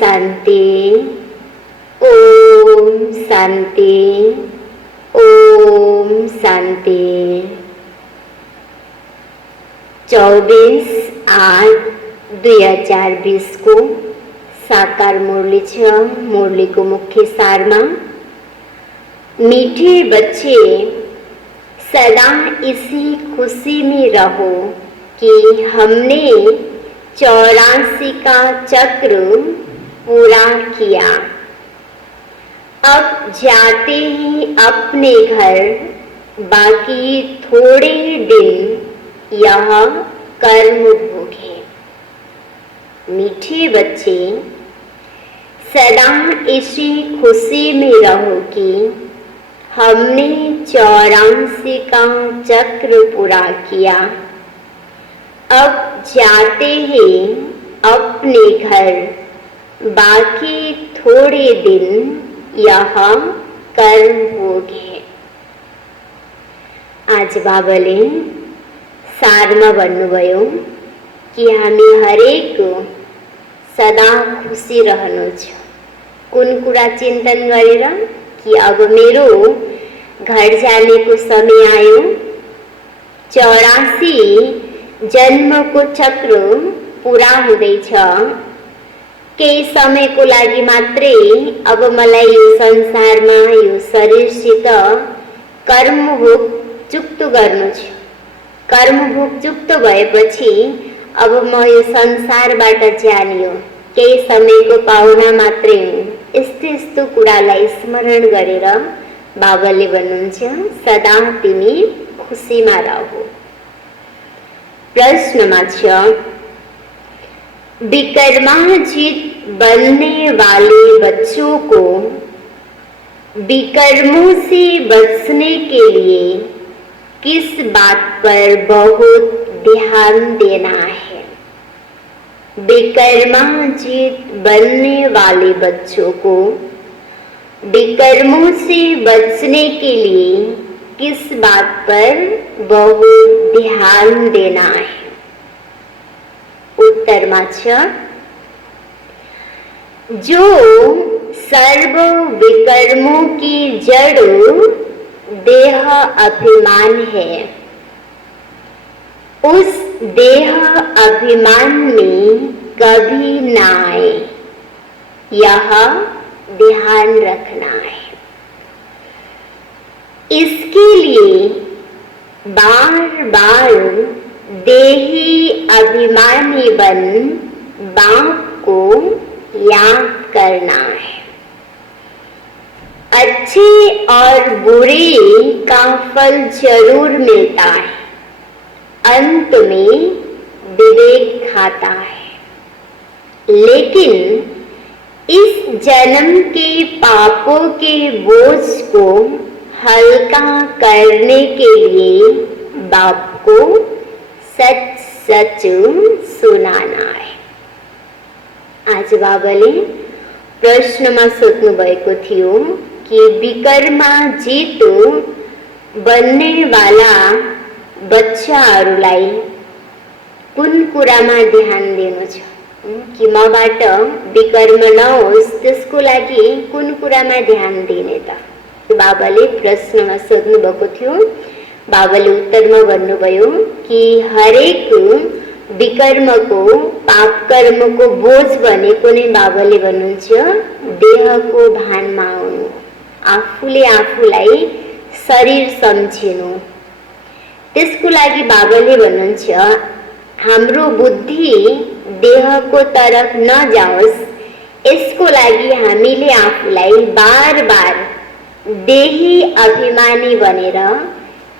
शांति, ओम शांति, ओम शांति। 24/8/2020 को साकार मुरली मुरली को मुख्य सार में मीठे बच्चे सदा इसी खुशी में रहो कि हमने 84 का चक्र पूरा किया। अब जाते ही अपने घर, बाकी थोड़े दिन यह कर्म भोग है। मीठे बच्चे सदा इसी खुशी में रहो कि हमने 84 का चक्र पूरा किया। अब जाते ही अपने घर, बाकी थोड़े दिन यह कर्म भोग है। आज बाबाले सार में भन्नुभयो कि हामी हरेक सदा खुशी रहनु छ। कुन कुरा चिंतन गरेर कि अब मेरो घर जाने को समय आयो, 84 जन्म को चक्र पूरा हुँदैछ। केही समयको लागि मात्रै अब मलाई यो संसारमा यो शरीरसित कर्मभोग चुक्त गर्नु छ। कर्मभोग चुक्त भएपछि अब म यो संसारबाट जानियो, केही समयको पाहुना मात्रै हुँ। यस्तो कुरालाई स्मरण गरेर बाबाले भन्नुहुन्छ सदा तिमी खुसीमा रहो। प्रश्नमा छ, विकर्माजित बनने वाले बच्चों को विकर्मों से बचने के लिए किस बात पर बहुत ध्यान देना है? विकर्माजित बनने वाले बच्चों को विकर्मों से बचने के लिए किस बात पर बहुत ध्यान देना है? उत्तर में जो सर्व विकर्मों की जड़ देह अभिमान है, उस देह अभिमान में कभी ना आए, यह ध्यान रखना है। इसके लिए बार बार देही अभिमानी बन बाप को याद करना है। अच्छे और बुरे का फल जरूर मिलता है, अंत में विवेक खाता है। लेकिन इस जन्म के पापों के बोझ को हल्का करने के लिए बाप को सच सच सुनाना है। आज बाबाले प्रश्नमा सोध्नु भएको थियो कि विकर्माजित बन्ने वाला बच्चाहरूलाई कुन कुरामा ध्यान दिनु छ कि मबाट विकर्म नहोस्, त्यसको लागि कुन कुरामा ध्यान दिने त? बाबाले प्रश्नमा सोध्नु भएको थियो। बाबाले उत्तरमा भन्नुभयो कि हरेक विकर्मको पाप कर्मको बोझ भनेको नै बाबाले भन्नुहुन्छ देहको भानमा आउनु, आफूले आफूलाई शरीर सम्झिनु। त्यसको लागि बाबाले भन्नुहुन्छ हाम्रो बुद्धि देहको तरफ नजाओस्, यसको लागि हामीले आफूलाई बार बार देही अभिमानी बनेर,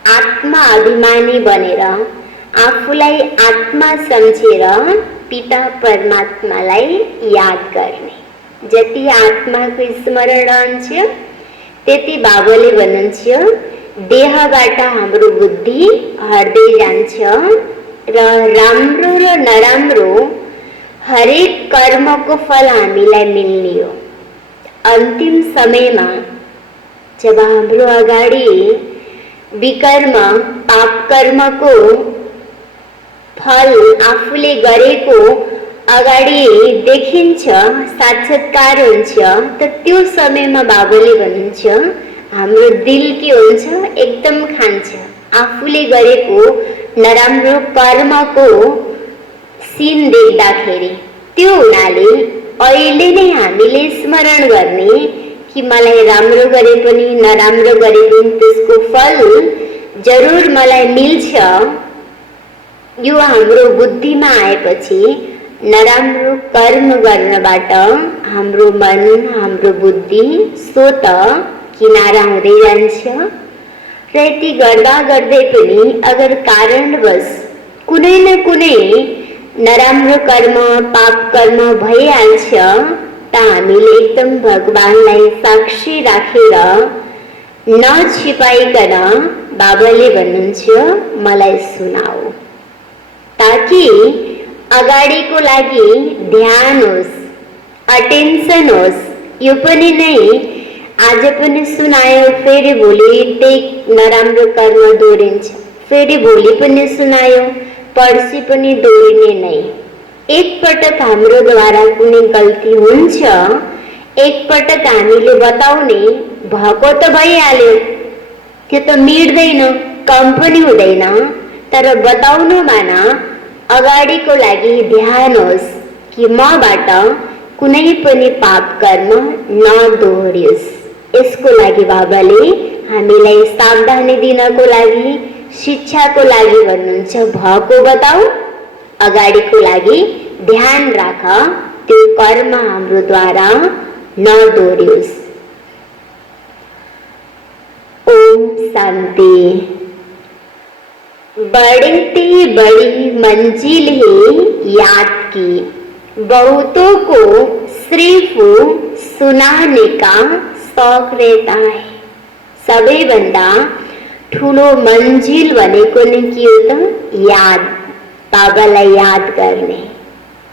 आत्मा अभिमानी बनेर, आफूलाई आत्मा सम्झेर पिता परमात्मालाई याद गर्ने। जति आत्माको स्मरण रहन्छ त्यति बाबाले भन्नुहुन्छ देहबाट हाम्रो बुद्धि हट्दै जान्छ र राम्रो र नराम्रो हरेक कर्मको फल हामीलाई मिल्ने हो। अन्तिम समयमा जब हाम्रो अगाडि विकर्म पाप कर्मको फल आफूले गरेको अगाडि देखिन्छ, साक्षात्कार हुन्छ, त त्यो समयमा बाबाले भन्नुहुन्छ हाम्रो दिल के हुन्छ, एकदम खान्छ आफूले गरेको नराम्रो कर्मको सीन देख्दाखेरि। त्यो हुनाले अहिले नै हामीले स्मरण गर्ने कि मलाई राम्रो गरे पनि नराम्रो गरे पनि त्यसको फल जरुर मलाई मिल्छ। यो हाम्रो बुद्धिमा आएपछि नराम्रो कर्म गर्नबाट हाम्रो मन, हाम्रो बुद्धि स्वत किनारा हुँदै जान्छ। र यति गर्दा गर्दै पनि अगर कारणवश कुनै न कुनै नराम्रो कर्म, पाप कर्म भइहाल्छ त हामीले एकदम भगवानलाई साक्षी राखेर नछिपाइकन बाबाले भन्नुहुन्छ मलाई सुनाऊ, ताकि अगाडिको लागि ध्यान होस्, अटेन्सन होस्। यो पनि नै आज पनि सुनायो, फेरि भोलि त्यही नराम्रो कर्म दोहोरिन्छ, फेरि भोलि पनि सुनायो, पर्सि पनि दोहोरिने नै। एकपटक हाम्रो द्वारा कुनै गल्ती हुन्छ, एकपटक हामीले बताउने भएको त भइहाल्यो, त्यो त मिट्दैन, कम पनि हुँदैन। तर बताउनुमा न अगाडिको लागि ध्यान होस् कि मबाट कुनै पनि पाप कर्म नदोहोरियोस्। यसको लागि बाबाले हामीलाई सावधानी दिनको लागि, शिक्षाको लागि भन्नुहुन्छ भएको बताऊ, अगाडिको लागि ध्यान राख, त्यो कर्म हाम्रो द्वारा नदोहोरियोस्। ओम शांति। बढ़ती बड़ी मंजिल ही याद की, बहुतों को सिर्फ सुनाने का शौक रहता है। सबैभन्दा ठुलो मन्जिल भनेको नै के हो त? याद, बाबालाई याद गर्ने।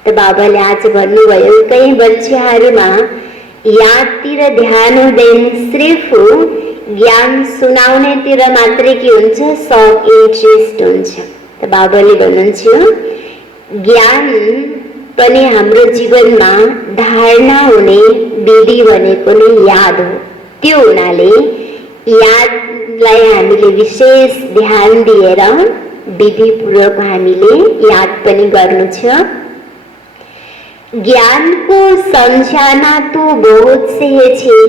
त बाबाले आज भन्नुभयो कई बच्चाहरूमा यादतिर ध्यान हुँदैन, सिर्फ ज्ञान सुनाउनेतिर मात्रै के हुन्छ, शौक, इन्ट्रेस्ट हुन्छ। त बाबाले भन्नुहुन्छ ज्ञान पनि हाम्रो जीवनमा धारणा हुने विधि भनेको नै याद हो। त्यो हुनाले यादलाई हामीले विशेष ध्यान दिएर विधिपूर्वक हामीले याद पनि गर्नु छ। ज्ञान को समझाना तो बहुत सहज है,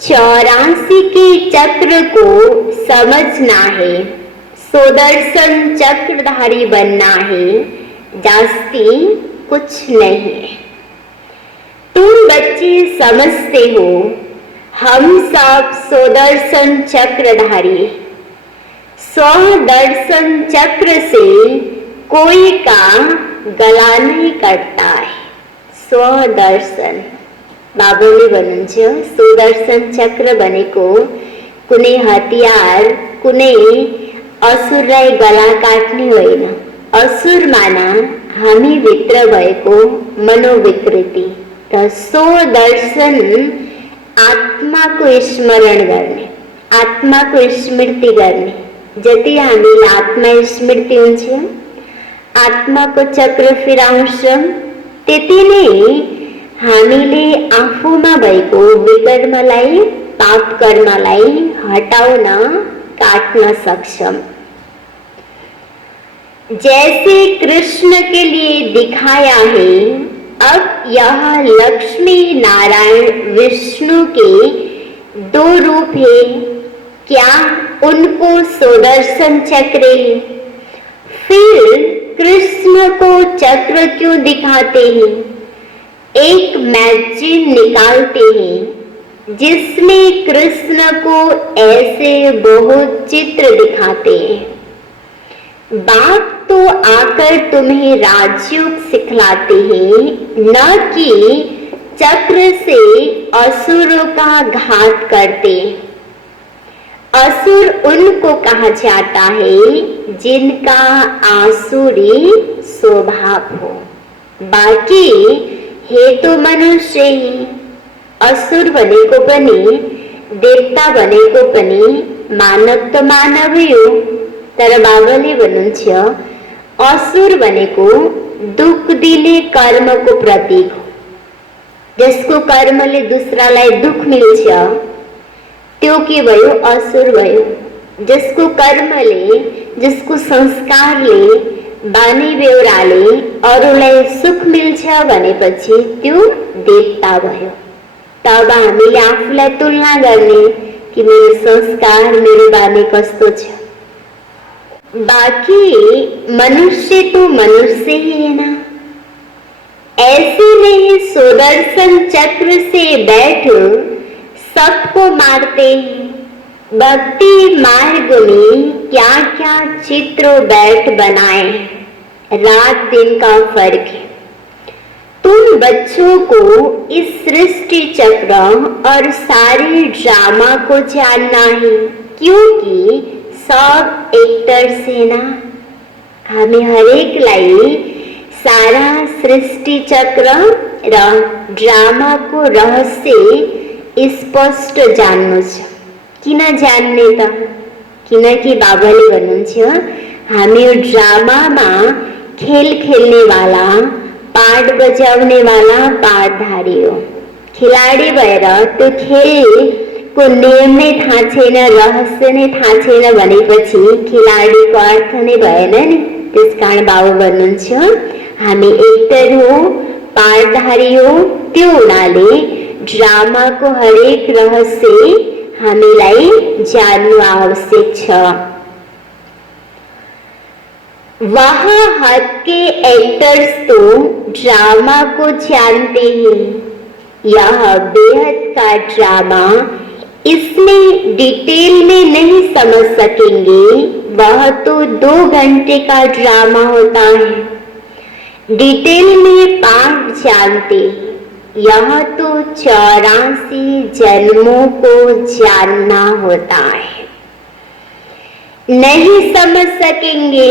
84 के चक्र को समझना है, सुदर्शन चक्रधारी बनना है, जास्ती कुछ नहीं है। तुम बच्चे समझते हो हम सब सुदर्शन चक्रधारी। स्वदर्शन चक्र से कोई का गला नहीं कटता है। स्वदर्शन बाबाले भन्नुहुन्छ सुदर्शन चक्र भनेको कुनै हतियार, कुनै असुरलाई गला काट्ने होइन। असुर माना हामी भित्र भएको मनोविकृति र स्वदर्शन आत्माको स्मरण गर्ने, आत्माको स्मृति गर्ने। जति हामीलाई आत्मा स्मृति हुन्छ, आत्माको चक्र फिराउँछ, त्यति नै हामीले आफूमा भएको विकर्मलाई, पाप कर्मलाई हटाउन, काट्न सक्छौं। जैसे कृष्ण के लिए दिखाया है, अब यह लक्ष्मी नारायण विष्णु के 2 रूप है, क्या उनको सुदर्शन चक्र है? फिर कृष्ण को चक्र क्यों दिखाते हैं? एक मैगजीन निकालते हैं जिसमें कृष्ण को ऐसे बहुत चित्र दिखाते हैं। बाप तो आकर तुम्हें राजयोग सिखलाते हैं, न कि चक्र से असुरों का घात करते। असुर उनको कहा जाता है जिनका आसुरी स्वभाव हो, बाकी हे तो मनुष्य ही। असुर भनेको पनि, देवता भनेको पनि मानव त मानव हो। तर बाबाले भन्नुहुन्छ असुर भनेको दुख दिने कर्म को प्रतीक हो। जसको कर्मले दूसरालाई दुख मिल्छ त्यो के भयो? असुर भयो। जसको कर्मले, जसको संस्कारले, बानी बेहोराले अरूलाई सुख मिल्छ भनेपछि त्यो देवता भयो। तब हामीले आफूलाई तुलना गर्ने कि मेरो संस्कार, मेरो बानी कस्तो छ। बाकी मनुष्य तो मनुष्य ही है ना। ऐसे में सुदर्शन चक्र से बैठ सबको मारते हैं। भक्ति मार्ग में क्या क्या चित्र बैठ बनाए हैं, रात दिन का फर्क है। तुम बच्चों को इस सृष्टि चक्र और सारे ड्रामा को जानना है, क्योंकि सब एक्टर्स है ना। हमें हरेकलाई सारा सृष्टि चक्र र ड्रामा को रहस्य स्पष्ट जान्नु छ। किन जान्ने त? किनकि बाबाले भन्नुहुन्छ हामी यो ड्रामामा खेल खेल्ने वाला, पाठ बजाउने वाला पाठधारी हो। खिलाडी भएर त्यो खेलको नियम नै थाहा छैन, रहस्य नै थाहा छैन भनेपछि खिलाडीको अर्थ नै भएन नि। त्यसकारण बाबा भन्नुहुन्छ हामी एक्टर हो, पाठधारी हो। त्यो हुनाले ड्रामाको हरेक रहस्य हामीलाई जान्नु आवश्यक छ। वहाँ हद के एक्टर्स तो ड्रामा को जानते हैं। यह बेहद का ड्रामा, इसमें डिटेल में नहीं समझ सकेंगे। वह तो 2 घंटे का ड्रामा होता है। डिटेल में पाठ जानते हैं। यह तो 84 जन्मों को जानना होता है। नहीं समझ सकेंगे,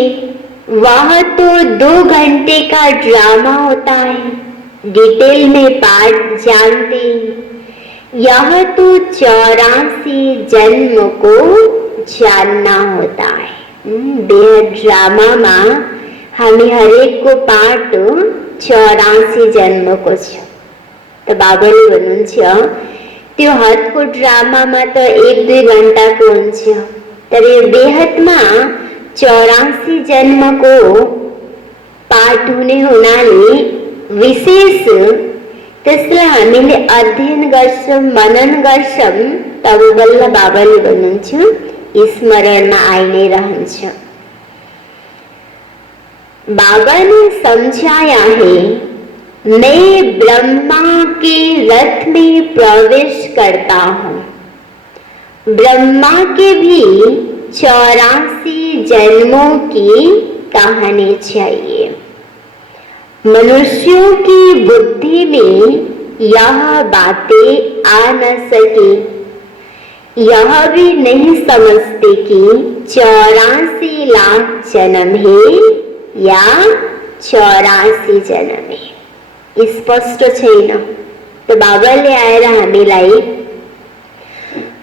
वह तो 2 घंटे का ड्रामा होता है। डिटेल में पाठ जानते हैं। यह तो 84 जन्म को जानना होता है। बेहद ड्रामा में हामी हरेक को पाठ 84 जन्म को छ। तो बाबाले भन्नुहुन्छ त्यो हदको ड्रामामा त 1-2 घण्टाको हुन्छ, तर यो बेहदमा 84 जन्मको पाठ हुने हुनाले विशेष त्यसलाई हामीले अध्ययन गर्छौं, मनन गर्छौं, तब बल्ल बाबाले भन्नुहुन्छ स्मरणमा आइ नै रहन्छ। बाबा ने समझाया है, मैं ब्रह्मा के रथ में प्रवेश करता हूँ। ब्रह्मा के भी 84 जन्मों की कहानी चाहिए। मनुष्यों की बुद्धि में यह बातें आ न सके। यह भी नहीं समझते कि 84 लाख जन्म है या 84 जन्म है। स्पष्ट छैन। तो बाबाले आएर हामीलाई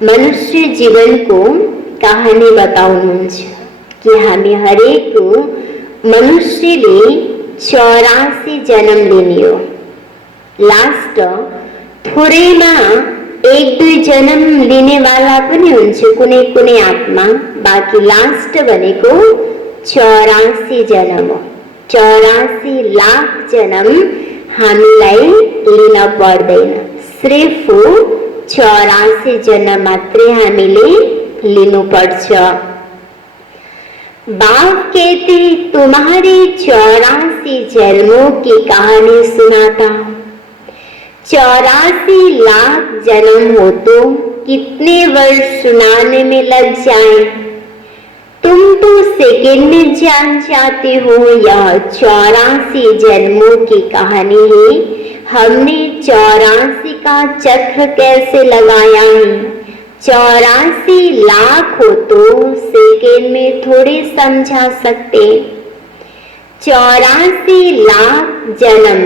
मनुष्य जीवनको कहानी बताउनुहुन्छ कि हामी हरेक मनुष्यले 84 जन्म लिने हो। लास्ट थोरैमा 1-2 जन्म लिने वाला पनि हुन्छ कुनै कुनै आत्मा, बाँकी लास्ट भनेको 84 जन्म हो। 84 लाख जन्म हामीलाई लिन पर्दैन, सिर्फ 84 जन्म मात्रै हामीले लिनुपर्छ। बाप कहते तुम्हारे 84 जन्मों की कहानी सुनाता हूँ। 84 लाख जन्म हो तो कितने वर्ष सुनाने में लग जाएं? तुम तो सेकंड में जान जाते हो। यह 84 जन्मों की कहानी है। हमने 84 का चक्र कैसे लगाया है। 84 लाख हो तो सेकंड में थोड़ी समझा सकते। 84 लाख जन्म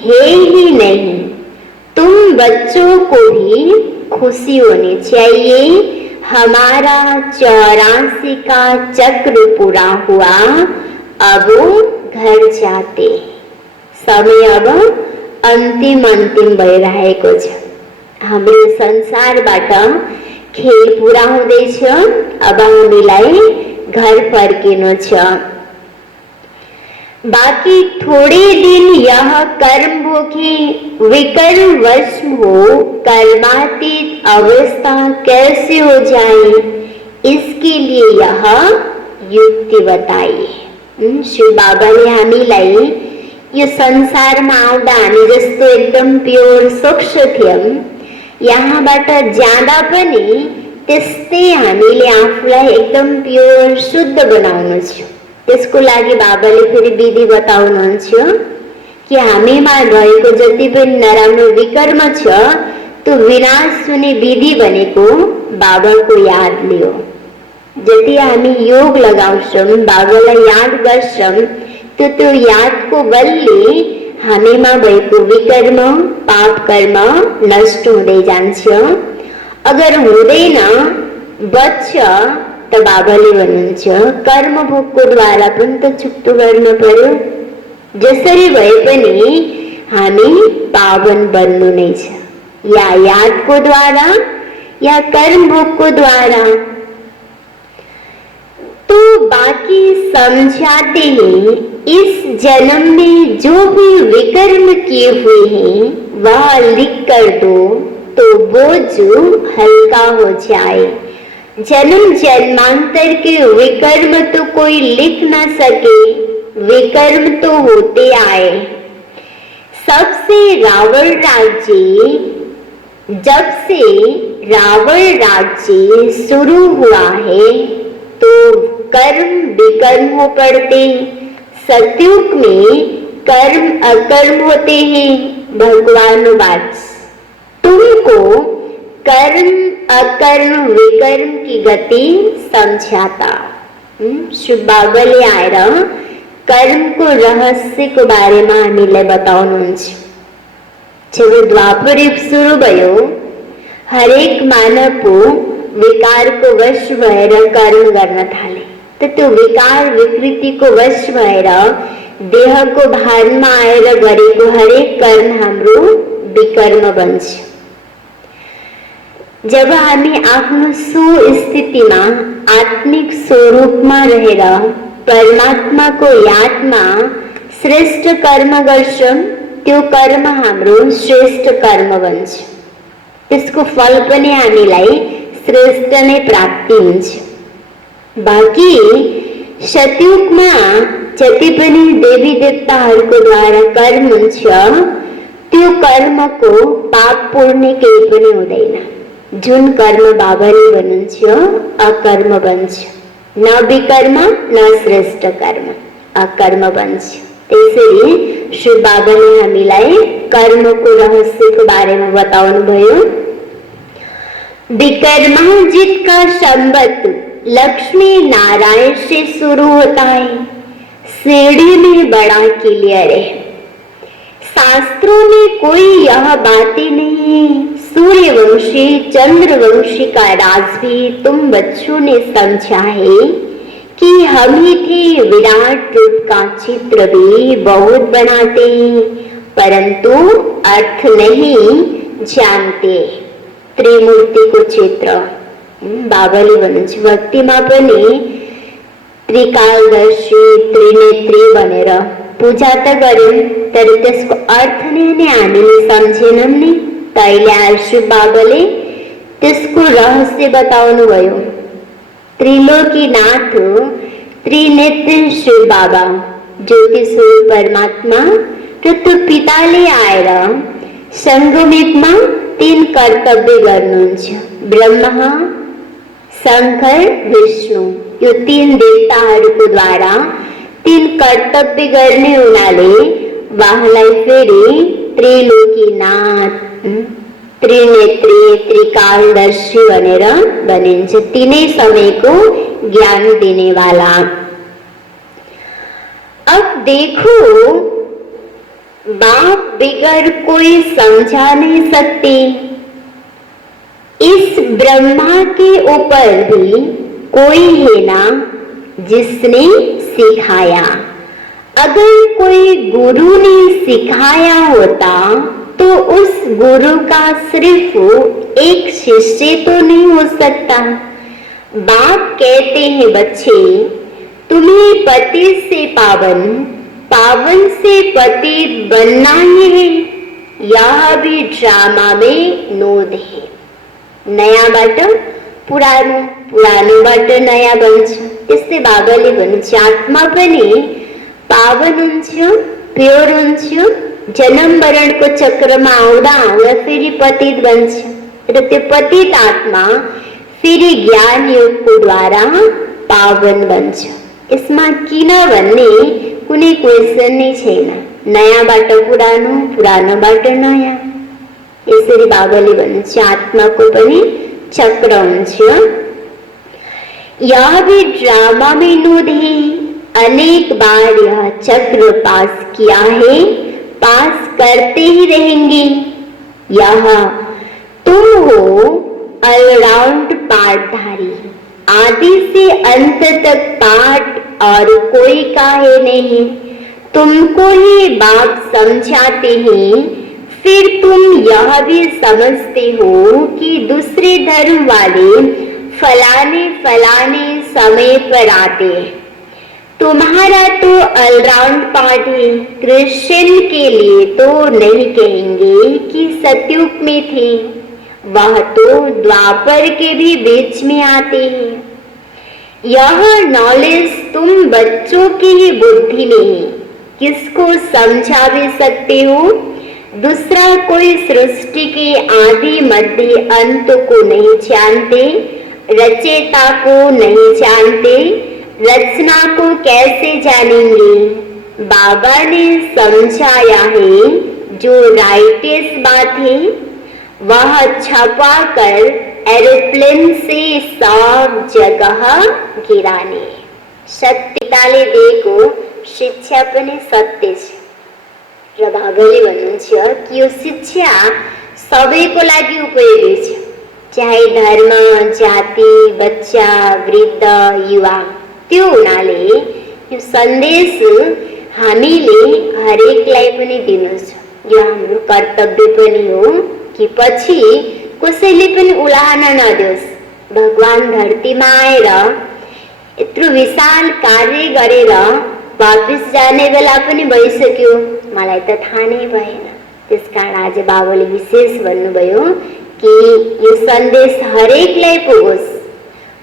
है ही नहीं। तुम बच्चों को भी खुशी होनी चाहिए। हमारा 84 का चक्र पूरा हुआ, अब घर जाते। समय अब अंतिम भइरहेको छ। हाम्रो संसारबाट खेल पूरा हुँदैछ। अब हामीलाई घर फर्किनु छ। बाकी थोड़े दिन यह कर्म भोगी विकर्म वश हो कर्मातीत अवस्था कैसे हो जाए, इसके लिए यह युक्ति बताई। शिव बाबाले हामीलाई यो संसारमा आउँदा हामी जस्तो एकदम प्योर स्वच्छ थियौं, यहाँबाट जाँदा पनि त्यस्तै हामीले आफूलाई एकदम प्योर शुद्ध बनाउनु छ। त्यसको लागि बाबाले फेरि विधि बताउनुहुन्छ कि हामीमा रहेको जति पनि नराम्रो विकर्म छ त्यो विनाश हुने विधि भनेको बाबाको याद लियो। जति हामी योग लगाउँछौं, बाबालाई याद गर्छौं, त्यो यादको बलले हामीमा भएको विकर्म पाप कर्म नष्ट हुँदै जान्छ। अगर हुँदैन बच्छ त बाबाले भन्नुहुन्छ कर्म भोगको द्वारा पनि त चुक्तो गर्न पर्यो। जसरी भए पनि हामी पावन बन्नु नै छ, या यादको द्वारा या कर्म भोगको द्वारा। तो बाकी समझाते हैं इस जन्म में जो भी विकर्म किए हुए हैं वह लिख कर दो तो बोझ हल्का हो जाए। जन्म जन्मांतर के विकर्म तो कोई लिख ना सके, विकर्म तो होते आए। सबसे रावण राज्य, जब से रावण राज्य शुरू हुआ है तो कर्म विकर्म हो पड़ते। सतयुग में कर्म अकर्म होते हैं। भगवान बात तुमको कर्म अकर्म विकर्म की गति समझाता। शिव बाबाले आएर कर्मको रहस्यको बारेमा हामीलाई बताउनुहुन्छ। जब द्वापर युग सुरु भयो, हरेक मानवको विकारको वश भएर कर्म गर्न थाले। त्यो विकार विकृतिको वश भएर देहको भानमा आएर गरेको हरेक कर्म हाम्रो विकर्म बन्छ। जब हामी आफ्नो सुस्थितिमा आत्मिक स्वरूपमा रहेर परमात्माको यादमा श्रेष्ठ कर्म गर्छौं, त्यो कर्म हाम्रो श्रेष्ठ कर्म बन्छ। त्यसको फल पनि हामीलाई श्रेष्ठ नै प्राप्ति हुन्छ। बाँकी सतयुगमा जति पनि देवी देवताहरूको द्वारा कर्म हुन्छ, त्यो कर्मको पाप पुर्ने केही पनि हुँदैन। जुन कर्म बाबाले भन्नुहुन्छ अकर्म बन्छ, न विकर्म न श्रेष्ठ कर्म, अकर्म बन्छ। त्यसरी श्री बाबाले हामीलाई कर्मको रहस्यको बारेमा बताउनु भयो। विकर्माजित का संबंध लक्ष्मी नारायण से शुरू होता है। सीढ़ी में बड़ा क्लियर है। शास्त्रों में कोई यह बातें नहीं है। सूर्यवंशी चंद्रवंशी का राज भी तुम बच्चों ने समझा है कि हम ही थे। विराट रूप का चित्र भी बहुत बनाते हैं, परंतु अर्थ नहीं जानते। त्रिमूर्तिको चित्र बाबाले भन्नुहुन्छ भक्तिमा पनि त्रिकालदर्शी त्रिनेत्री भनेर पूजा त गर्यौं, तर त्यसको अर्थ नै हामीले सम्झेनौं नि। तैले आर्षि बाबाले त्यसको रहस्य बताउनु भयो। त्रिलोकीनाथ त्रिनेत्री शिव बाबा ज्योति स्वरूप परमात्मा र त्यो पिताले आएर संगमयुगमा 3 कर्तव्य गर्नुहुन्छ। ब्रह्मा शंकर विष्णु यो 3 देवताहरूको द्वारा 3 कर्तव्य गर्ने हुनाले उहाँलाई फेरि त्रिलोकीनाथ त्रिनेत्री त्रिकालदर्शी भनेर भनिन्छ। तीनै समयको ज्ञान देने वाला। अब देखो बाप बिगर कोई समझा नहीं सकती। इस ब्रह्मा के ऊपर भी कोई है ना जिसने सिखाया। अगर कोई गुरु ने सिखाया होता तो उस गुरु का सिर्फ एक शिष्य तो नहीं हो सकता। बाप कहते हैं, बच्चे तुम्हें पति से पावन, पावन से पति बनना ही है। यह भी ड्रामा में नोंध है। नया बाटो पुरानो, पुरानो बाटो नया बन्छ। त्यस्तै बाबाले भन्नुहुन्छ, आत्मा पनि पावन हुन्छ, प्योर हुन्छ, जन्म मरणको चक्रमा आउँदा आउँदा फेरि पतित बन्छ र त्यो पतित आत्मा फेरि ज्ञान योगको द्वारा पावन बन्छ। यसमा किन भन्ने कुनै क्वेसन नै छैन। नयाँबाट पुरानो, पुरानोबाट नयाँ, यसरी बाबाले भन्नुहुन्छ आत्माको पनि चक्र हुन्छ। यह भी ड्रामा में नोंध है, अनेक बार यह चक्र पास किया है, पास करते ही रहेंगे। यह तुम हो ऑलराउंड पाठधारी, आदि से अंत तक पाठ और कोई काहे नहीं। तुमको ही बाप समझाते हैं, फिर तुम यह भी समझते हो कि दूसरे धर्म वाले फलाने फलाने समय पर आते हैं। तुम्हारा तो ऑलराउंड पाठ है। क्रिश्चियन के लिए तो नहीं कहेंगे कि सतयुग में थे, वह तो द्वापर के भी बीच में आते हैं। यह नॉलेज तुम बच्चों की ही बुद्धि में है, किसको समझा भी सकते हो। दूसरा कोई सृष्टि के आदि मध्य अंत को नहीं जानते, रचयिता को नहीं जानते, रचना को कैसे जानेंगे। बाबा ने समझाया है, जो राइटेस बात है वह छपा कर एरोप्लेन से सब जगह गिराने। सत्यताले दिएको शिक्षा पनि सत्य छ र बाबाले भन्नुहुन्छ कि यो शिक्षा सबैको लागि उपयोगी छ, चाहे धर्म, जाति, बच्चा, वृद्ध, युवा। त्यो हुनाले यो सन्देश हामीले हरेकलाई पनि दिनु छ। यो हाम्रो कर्तव्य पनि हो कि पछि कसैले पनि उलाहना नदियोस्। भगवान धरतीमा आएर यत्रो विशाल कार्य गरेर वापस जाने बेला पनि भइसक्यो, मलाई त थाहा नै भएन। त्यसकारण आज बाबाले विशेष भन्नुभयो कि यो सन्देश हरेकलाई पुगोस्,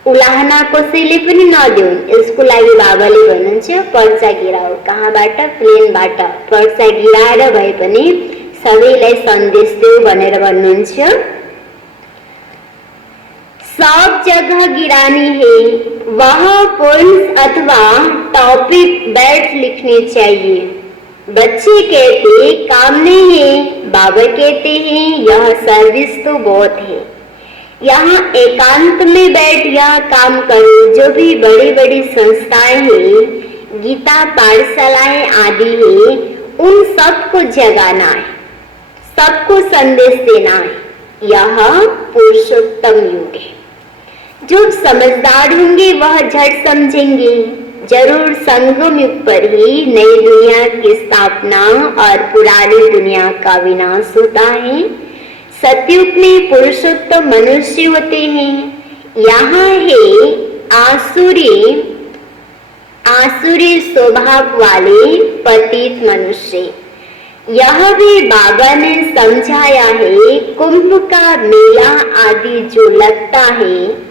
उलाहना कसैले पनि नदिउन्। यसको लागि बाबाले भन्नुहुन्छ पर्चा गिराऊ। कहाँबाट? प्लेनबाट पर्चा गिराएर भए पनि सबैलाई सन्देश देऊ भनेर भन्नुहुन्छ। सब जगह गिरानी है, वहाँ पॉइंट्स अथवा टॉपिक बैठ लिखने चाहिए। बच्चे कहते काम नहीं है, बाबा कहते हैं यह सर्विस तो बहुत है। यहाँ एकांत में बैठ यह काम करो। जो भी बड़ी बड़ी संस्थाएं हैं, गीता पाठशालाएं आदि है, उन सबको जगाना है, सबको संदेश देना है। यह पुरुषोत्तम युग है। जो समझदार होंगे वह झट समझेंगे। जरूर संगम युग पर ही नई दुनिया की स्थापना और पुरानी दुनिया का विनाश होता है। सतयुग में पुरुषोत्तम मनुष्य होते हैं। यहाँ है आसुरी स्वभाव वाले पतित मनुष्य। यह भी बाबा ने समझाया है। कुंभ का मेला आदि जो लगता है,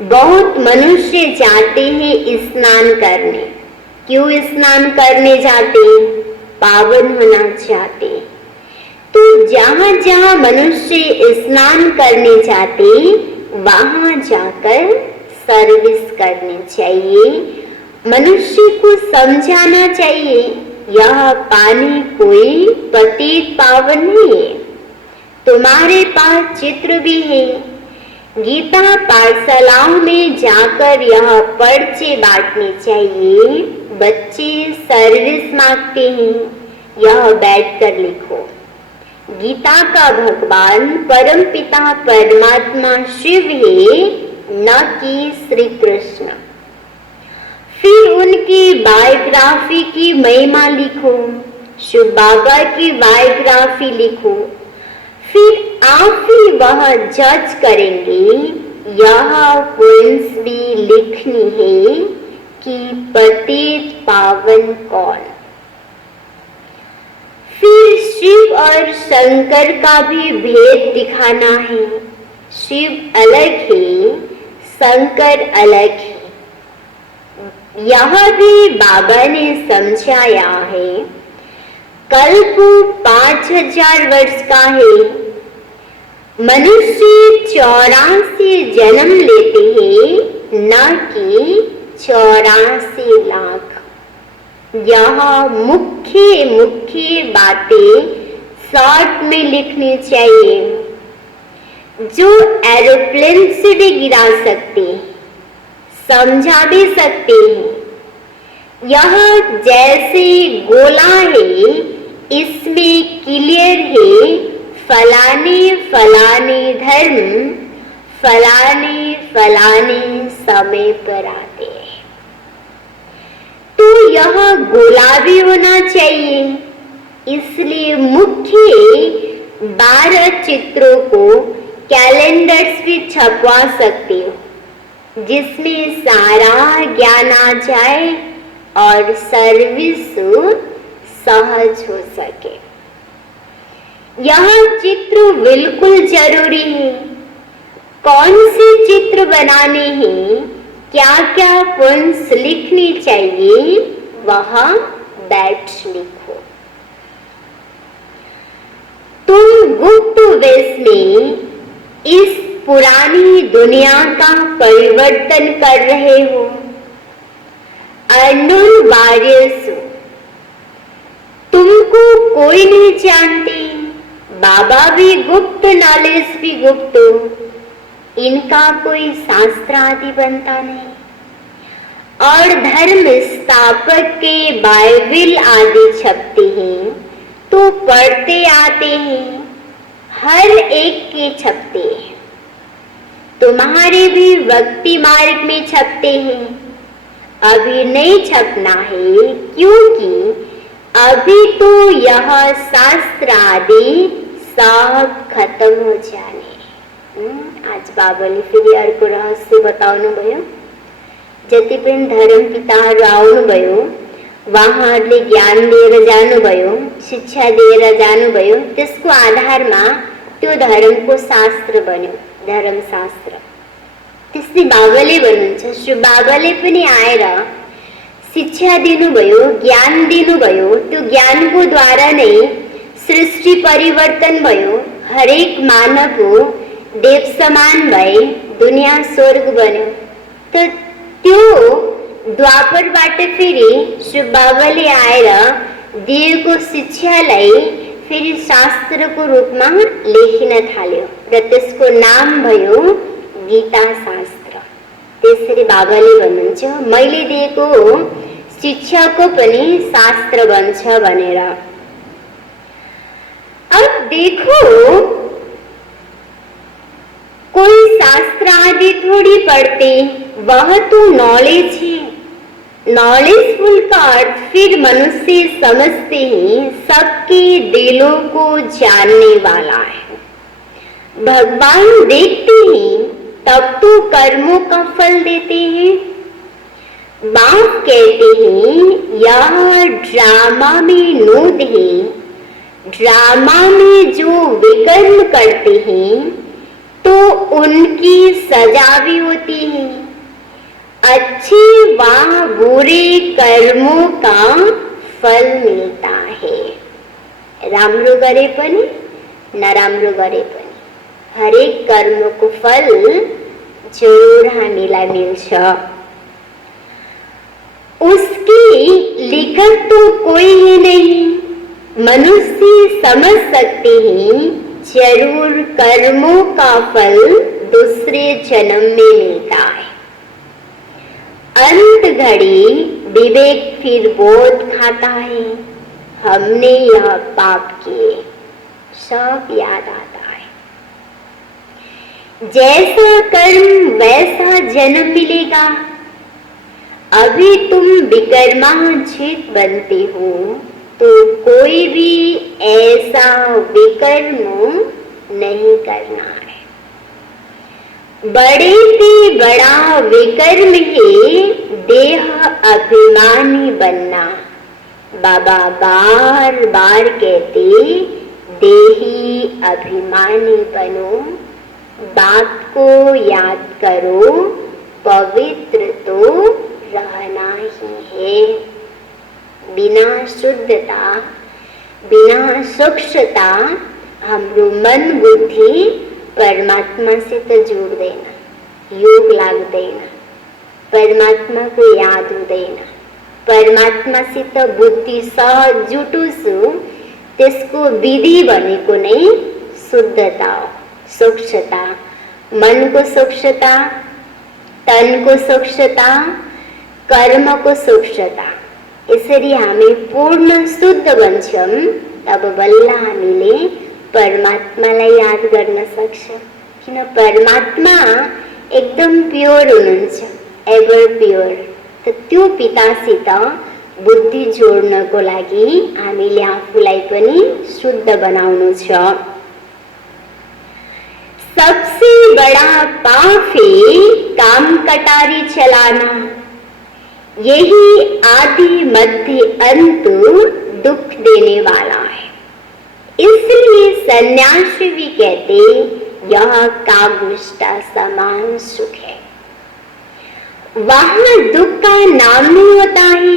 बहुत मनुष्य जाते हैं स्नान करने। क्यों स्नान करने जाते? पावन होना चाहते। तो जहाँ जहाँ मनुष्य स्नान करने जाते, वहाँ जाकर सर्विस करनी चाहिए। मनुष्य को समझाना चाहिए यह पानी कोई पतित पावन नहीं है। तुम्हारे पास चित्र भी है। गीता पाठशालाओं में जाकर यह पर्चे बांटने चाहिए। बच्चे सर्विस मांगते हैं, यह बैठकर लिखो। गीता का भगवान परम पिता परमात्मा शिव है, न कि श्री कृष्ण। फिर उनके की बायोग्राफी की महिमा लिखो, शिव बाबा की बायोग्राफी लिखो, फिर आप ही वह जज करेंगे यह पोएम्स भी लिखनी है कि पतित पावन कौन। फिर शिव और शंकर का भी भेद दिखाना है। शिव अलग है, शंकर अलग है। यह भी बाबा ने समझाया है। कल्प 5000 वर्ष का है। मनुष्य 84 जन्म लेते हैं, न कि 84 लाख। यह मुख्य मुख्य बातें शॉर्ट में लिखनी चाहिए, जो एरोप्लेन से भी गिरा सकते हैं, समझा भी सकते हैं। यह जैसे गोला है, इसमें क्लियर है फलाने फलाने धर्म फलाने फलाने समय पर आते हैं। तो यह गोला भी होना चाहिए। इसलिए मुख्य 12 चित्रों को कैलेंडर्स भी छपवा सकती हो, जिसमें सारा ज्ञान आ जाए और सर्विस सहज हो सके। यह चित्र बिल्कुल जरूरी है। कौन से चित्र बनाने हैं, क्या क्या पॉइंट्स लिखनी चाहिए, वह बैठ लिखो। तुम गुप्त वेश में इस पुरानी दुनिया का परिवर्तन कर रहे हो। अननोन वॉरियर्स, तुमको कोई नहीं जानते। बाबा भी गुप्त, नॉलेज भी गुप्त। इनका कोई शास्त्र आदि बनता नहीं। और धर्म स्थापक के बाइबिल आदि छपते हैं, तो पढ़ते आते हैं, हर एक के छपते हैं। तुम्हारे भी भक्ति मार्ग में छपते हैं। अभी नहीं छपना है, क्योंकि अभी तो यह शास्त्र आदि सब खत्म हो जाने। आज बाबाले फेरि अर्को रहस्य बताउनु भयो। जति पनि धर्म पिता आउनुभयो, उहाँहरूले ज्ञान दिएर जानुभयो, शिक्षा दिएर जानुभयो। त्यसको आधारमा त्यो धर्मको शास्त्र बन्यो, धर्मशास्त्र। त्यसले बाबाले भन्नुहुन्छ, शिव बाबाले पनि आएर शिक्षा दिनुभयो, ज्ञान दिनुभयो। त्यो ज्ञानको द्वारा नै सृष्टि परिवर्तन भयो। हरेक मानव देव समान भए, दुनिया स्वर्ग बन्यो। त त्यो द्वापरबाट फेरि शिव बाबाले आएर दिएको शिक्षालाई फेरि शास्त्रको रूपमा लेखिन थाल्यो र त्यसको नाम भयो गीता शास्त्र। त्यसरी बाबाले भन्नुहुन्छ, मैले दिएको शिक्षाको पनि शास्त्र बन्छ भनेर। अब देखो, कोई शास्त्र आदि थोड़ी पढ़ते, वह तो नॉलेज है। नॉलेजफुल का अर्थ फिर मनुष्य समझते हैं, सबके दिलों को जानने वाला है। भगवान देखते हैं, तब तो कर्मों का फल देते हैं। बाप कहते हैं, यह ड्रामा में नूद है। ड्रामा में जो विकर्म करते हैं, तो उनकी सजा भी होती है। अच्छे व बुरे कर्मों का फल मिलता है। राम्रो गरे पनि नराम्रो गरे पनि हरेक कर्मको फल जरूर हामीलाई मिल्छ। उसकी लिखत तो कोई ही नहीं। मनुष्य समझ सकते हैं, जरूर कर्मों का फल दूसरे जन्म में मिलता है। अंत घड़ी विवेक फिर बोध खाता है, हमने यह पाप किए, सब याद आता है। जैसा कर्म वैसा जन्म मिलेगा। अभी तुम विकर्माजित बनते हो तो कोई भी ऐसा विकर्म नहीं करना है। बड़े से बड़ा विकर्म है देह अभिमानी बनना। बाबा बार बार कहते देही अभिमानी बनो, बात को याद करो, पवित्र तो रहना ही है। बिना शुद्धता, बिना स्वच्छता हमरो मन बुद्धि परमात्मा से तो जोड़ देना, योग लाग देना, परमात्मा को याद हो देना, परमात्मा से तो बुद्धि सहज जुटुसु त्यसको विधि भनेको नै शुद्धता हो, स्वच्छता, मन को स्वच्छता, तन को स्वच्छता, कर्म को स्वच्छता। यसरी हामी पूर्ण शुद्ध बन्छौं तब बल्ल हामीले परमात्मालाई याद गर्न सक्छौं। किन परमात्मा एकदम प्योर हुनुहुन्छ, एभर प्योर। त त्यो पितासित बुद्धि जोड्नको लागि हामीले आफूलाई पनि शुद्ध बनाउनु छ। सबसे बड़ा पाप है काम कटारी चलाना, यही आदि मध्य अंत दुख देने वाला है। इसलिए सन्यासी भी कहते यह कागुष्टा समान सुख है। वहां दुख का नाम नहीं होता है,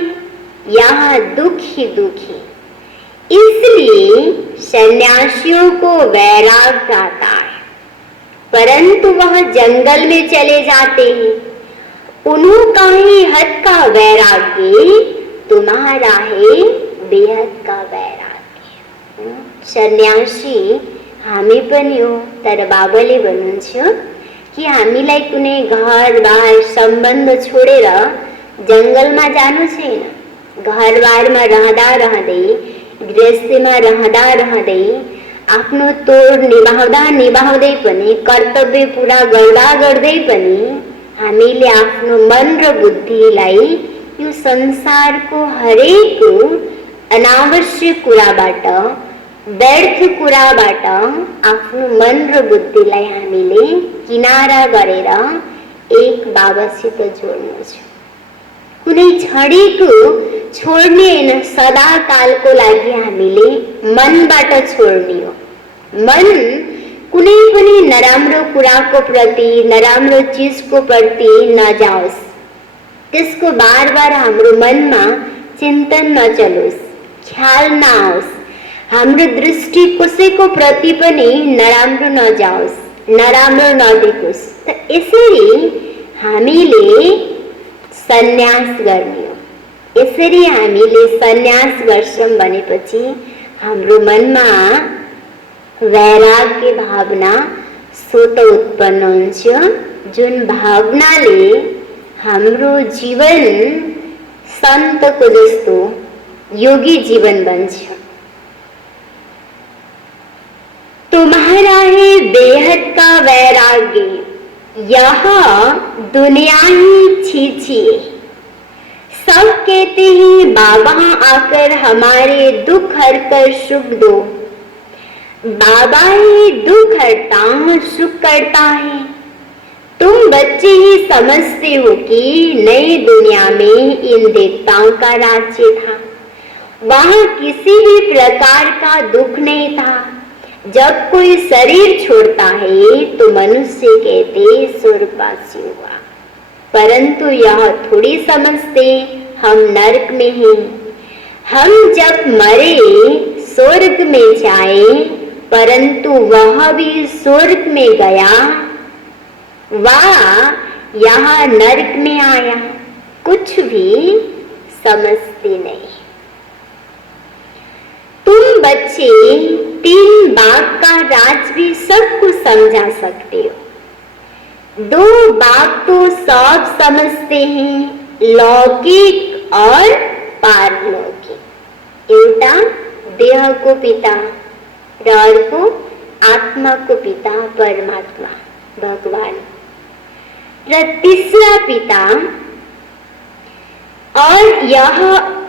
यहाँ दुख ही दुख है। इसलिए सन्यासियों को वैराग्य आता है, परंतु वह जंगल में चले जाते हैं। उनका ही हद का वैराग्य, तुम्हारा है बेहद का वैराग्य। सन्यासी हामी पनि हो, तर बाबाले भन्नुहुन्छ कि हामीलाई कुनै घरबार सम्बन्ध छोडेर जंगलमा जानु छैन। घरबारमा रहँदा रहँदै, गृहस्थीमा रहँदा रहँदै, आफ्नो तोड निभाउँदै पनि, कर्तव्य पूरा गर्दा गर्दै पनि हामीले आफ्नो मन र बुद्धिलाई यो संसारको हरेक अनावश्यक कुराबाट, व्यर्थ कुराबाट आफ्नो मन र बुद्धिलाई हामीले किनारा गरेर एक बाबासित जोड्नु छ। कुनै छडीको छोड्ने हैन, सदा कालको लागि हामीले मनबाट छोड्ने हो। मन कुनै पनि नराम्रो कुराको प्रति, नराम्रो चिजको प्रति नजाओस्, त्यसको बार बार हाम्रो मनमा चिन्तन नचलोस्, ख्याल नआओस्। हाम्रो दृष्टि कसैको प्रति पनि नराम्रो नजाओस्, नराम्रो नदेखोस्। त यसरी हामीले सन्यास गर्ने हो। यसरी हामीले सन्यास गर्छौं भनेपछि हाम्रो मनमा वैराग्य भावना स्वतः उत्पन्न हुन्छ, जुन भावनाले हाम्रो जीवन सन्तको जस्तो योगी जीवन बन्छ। तुम्हारा है बेहद का वैराग्य, यह दुनिया ही छीछी है। सब कहते हैं बाबा आकर हमारे दुख हर कर सुख दो। बाबा ही दुख हरता सुख करता है। तुम बच्चे ही समझते हो कि नई दुनिया में इन देवताओं का राज्य था, वहां किसी भी प्रकार का दुख नहीं था। जब कोई शरीर छोड़ता है तो मनुष्य कहते स्वर्गवासी हुआ, परंतु यह थोड़ी समझते हम नरक में हैं। हम जब मरे स्वर्ग में जाए, परंतु वह भी स्वर्ग में गया, वह यहाँ नरक में आया, कुछ भी समझते नहीं। तुम बच्चे 3 बाग का राज भी सब कुछ समझा सकते हो। 2 बाग तो सब समझते हैं, लौकिक और पारलौकिक। एउटा देह को पिता र अर्को आत्मा को पिता परमात्मा भगवान, र तीसरा पिता और यह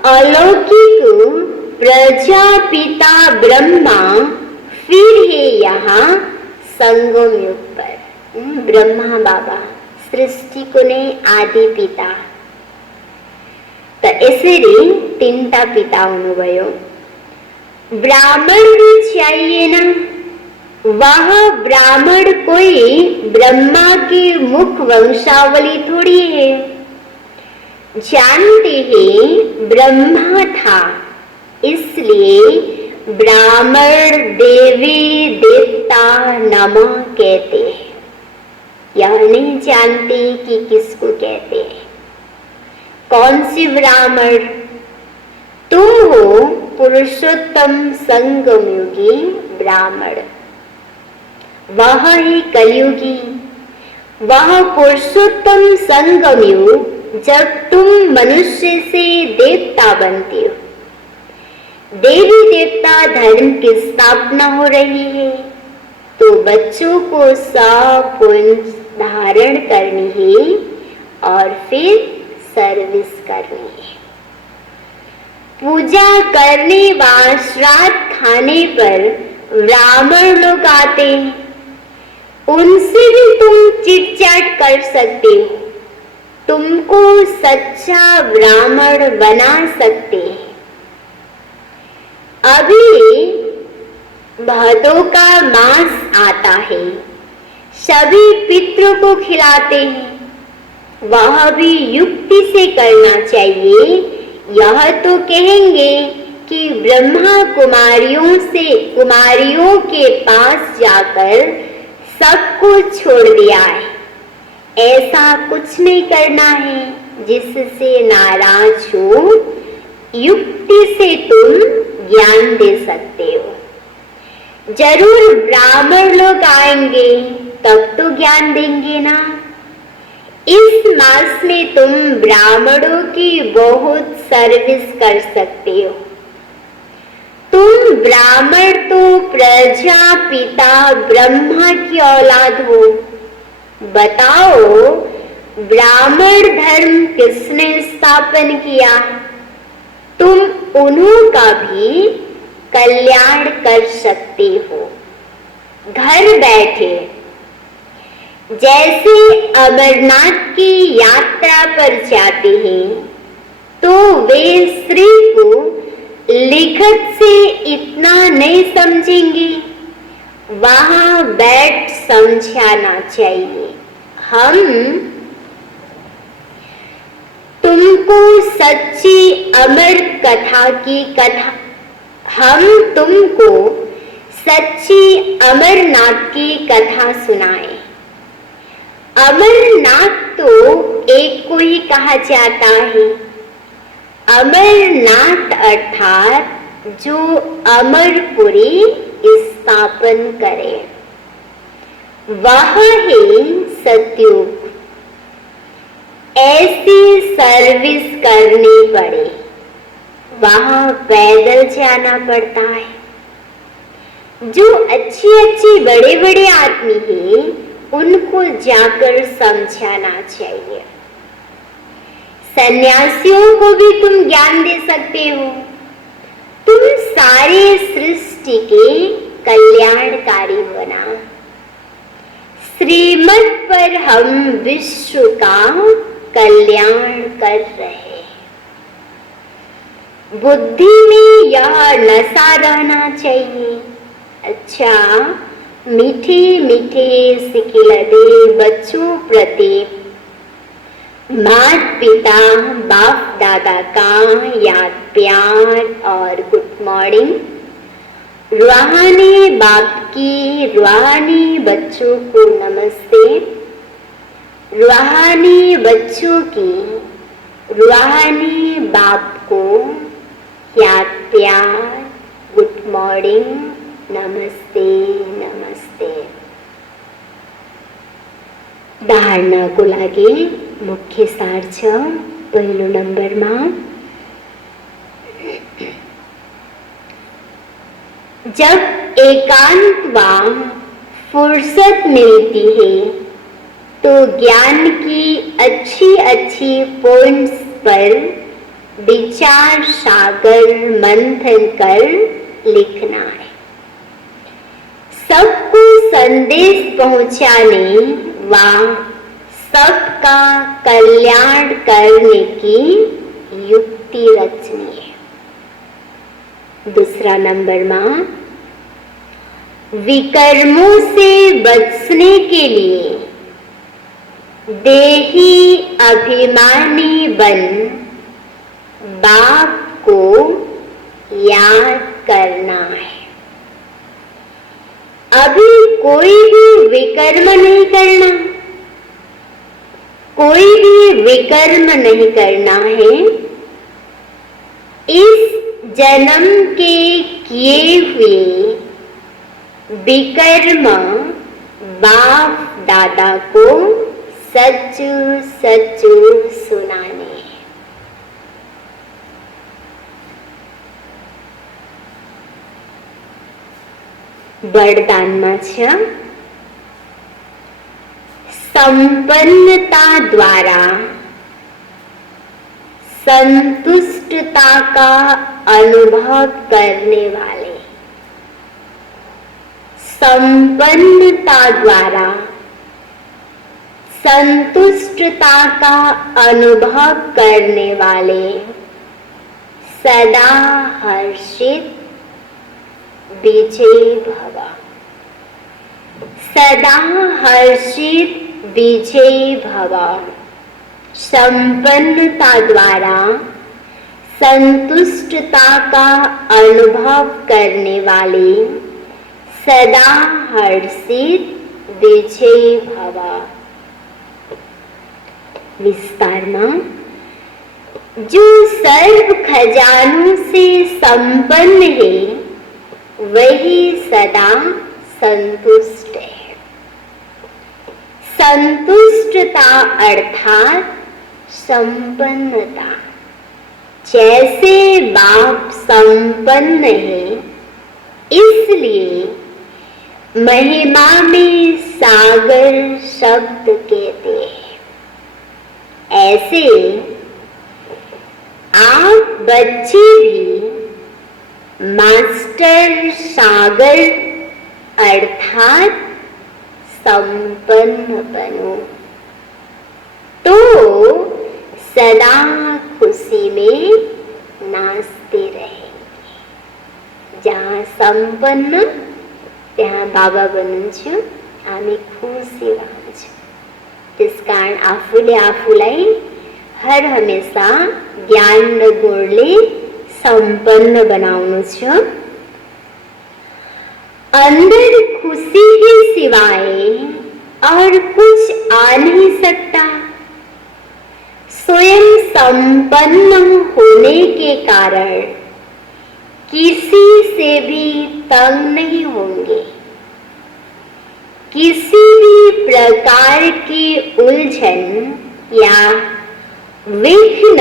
अलौकिक प्रजापिता ब्रह्मा फिर है यहाँ संगम युग पर। ब्रह्मा बाबा सृष्टि को ने आदि पिता तो ऐसे री तीनटा पिता हुनुभयो। ब्राह्मण भी चाहिए ना, वह ब्राह्मण कोई ब्रह्मा की मुख वंशावली थोड़ी है। जानते हैं ब्रह्मा था, इसलिए ब्राह्मण देवी देवता नमः कहते हैं। यह नहीं जानते कि किसको कहते हैं। कौन सी ब्राह्मण? तुम हो पुरुषोत्तम संगमयुगी ब्राह्मण। वह है कलयुगी। वह पुरुषोत्तम संगमयुग जब तुम मनुष्य से देवता बनते हो, देवी देवता धर्म की स्थापना हो रही है, तो बच्चों को सपुंज धारण करनी है और फिर सर्विस करनी है। पूजा करने व श्राद्ध खाने पर ब्राह्मण लोग आते हैं, उनसे भी तुम चिट चैट कर सकते हो, तुमको सच्चा ब्राह्मण बना सकते हैं। अभी भादों का मास आता है, सभी पितरों को खिलाते हैं, वह भी युक्ति से करना चाहिए। यह तो कहेंगे कि ब्रह्मा कुमारियों के पास जाकर सब कुछ छोड़ दिया है। ऐसा कुछ नहीं करना है जिससे नाराज हो। युक्ति से तुम ज्ञान दे सकते हो। जरूर ब्राह्मण लोग आएंगे तब तो ज्ञान देंगे ना। इस मास में तुम ब्राह्मणों की बहुत सर्विस कर सकते हो। तुम ब्राह्मण तो प्रजापिता ब्रह्मा की औलाद हो। बताओ ब्राह्मण धर्म किसने स्थापन किया? तुम उन्हों का भी कल्याण कर सकते हो घर बैठे। जैसे अमरनाथ की यात्रा पर जाते हैं तो वे श्री को लिखत से इतना नहीं समझेंगे, वहां बैठ समझाना चाहिए। हम तुमको सच्ची अमर कथा की कथा हम तुमको सच्ची अमरनाथ की कथा सुनाए। अमरनाथ तो एक को ही कहा जाता है। अमरनाथ अर्थात जो अमरपुरी स्थापन करे, वह है सतयुग। ऐसी सर्विस करनी पड़े, वहां पैदल जाना पड़ता है। जो अच्छे बड़े बड़े आदमी हैं, उनको जाकर समझाना चाहिए। सन्यासियों को भी तुम ज्ञान दे सकते हो। तुम सारे सृष्टि के कल्याणकारी बना। श्रीमत पर हम विश्व का कल्याण कर रहे। बुद्धि में यह नशा रहना चाहिए। अच्छा, मीठे मीठे सिखिलते बच्चों प्रति माता पिता बाप दादा का याद प्यार और गुड मॉर्निंग। रूहानी बाप की रूहानी बच्चों को नमस्ते। रूहानी बच्चों की रूहानी बाप को याद प्यार गुड मॉर्निंग नमस्ते नमस्ते। धारणा को लागे मुख्य सार छ। पहलो नंबर में जब एकांत व फुर्सत मिलती है तो ज्ञान की अच्छी पॉइंट्स पर विचार सागर मंथन कर लिखना है। सबको संदेश पहुंचाने व सबका कल्याण करने की युक्ति रचनी है। दूसरा नंबर में विकर्मों से बचने के लिए देही अभिमानी बन बाप को याद करना है। अभी कोई भी विकर्म नहीं करना, कोई भी विकर्म नहीं करना है। इस जन्म के किए हुए विकर्म बाप दादा को सच सच सुनाने। वरदान में छ संपन्नता द्वारा संतुष्टता का अनुभव करने वाले, संपन्नता द्वारा संतुष्टता का अनुभव करने वाले, सदा हर्षित विजयी भव। सदा हर्षित विजयी भव। संपन्नता द्वारा संतुष्टता का अनुभव करने वाले, सदा हर्षित विजयी भव। विस्तार में जो सर्व खजानों से संपन्न है वही सदा संतुष्ट है। संतुष्टता अर्थात संपन्नता। जैसे बाप संपन्न है इसलिए महिमा में सागर शब्द कहते हैं। ऐसे आप बच्चे भी मास्टर सागर अर्थात संपन्न बनो तो सदा खुशी में नाचते रहेंगे। जहाँ संपन्न ત્યાં બાબા બનવું છું, આમે ખુશી રહેવું છું। इस कारण आफूले आफूलाई हर हमेशा ज्ञान न गुणले संपन्न बनाउनु छ। अंदर खुशी के सिवाय और कुछ आ नहीं सकता। स्वयं संपन्न होने के कारण किसी से भी तंग नहीं होंगे। किसी भी प्रकार की उलझन या विघ्न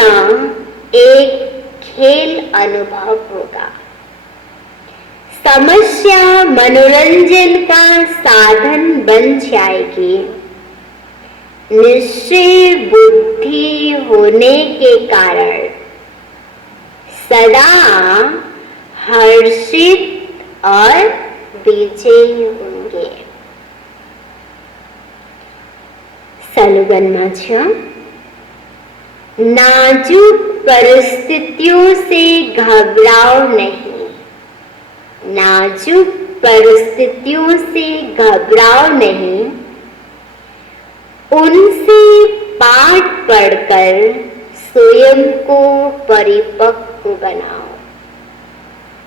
एक खेल अनुभव होगा। समस्या मनोरंजन का साधन बन जाएगी। निश्चय बुद्धि होने के कारण सदा हर्षित और विजयी होंगे। सलुगन में छ नाजुक परिस्थितियों से घबराओ नहीं। नाजुक परिस्थितियों से घबराओ नहीं। उनसे पाठ पढ़कर स्वयं को परिपक्व बनाओ।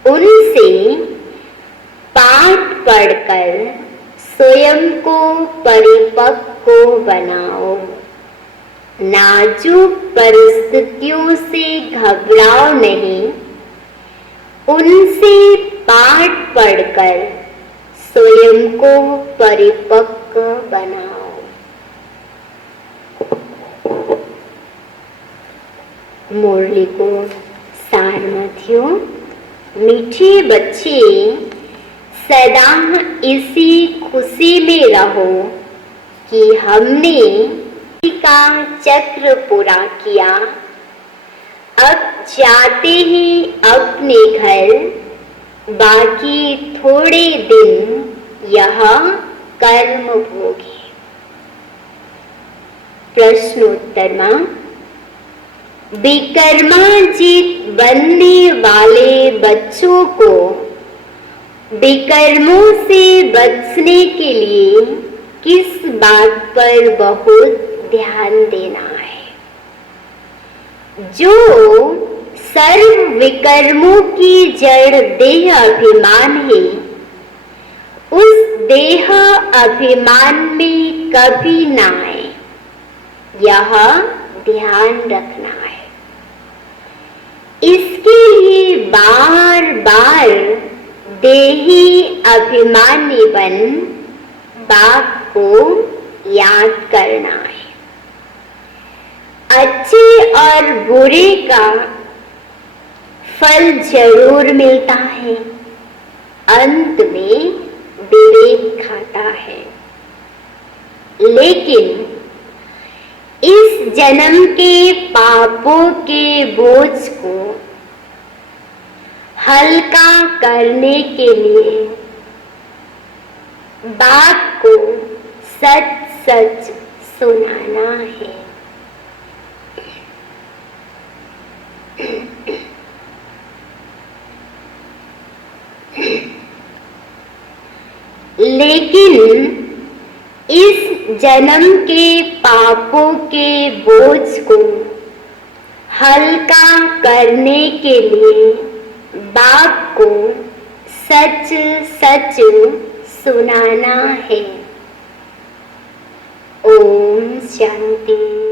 उनसे पाठ पढ़कर स्वयं को परिपक्व बनाओ। नाजुक परिस्थितियों से घबराओ नहीं। उनसे पाठ पढ़कर स्वयं को परिपक्व बनाओ। मुरली को सार में थियो, मीठे बच्चे सदा इसी खुशी में रहो कि हमने का चक्र पूरा किया। अब जाते ही अपने घर, बाकी थोड़े दिन यह कर्म भोगे। प्रश्नोत्तर में विकर्मार्जित बनने वाले बच्चों को विकर्मों से बचने के लिए किस बात पर बहुत ध्यान देना है? जो सर्व विकर्मों की जड़ देह अभिमान है, उस देह अभिमान में कभी ना आए, यह ध्यान रखना है। इसके लिए बार बार देही अभिमानी बन बाप को याद करना है। अच्छे और बुरे का फल जरूर मिलता है, अंत में विवेक खाता है। लेकिन इस जन्म के पापों के बोझ को हल्का करने के लिए बाप को सच सच सुनाना है। लेकिन इस जन्म के पापों के बोझ को हल्का करने के लिए बाप को सच सच सुनाना है। ओम शांति।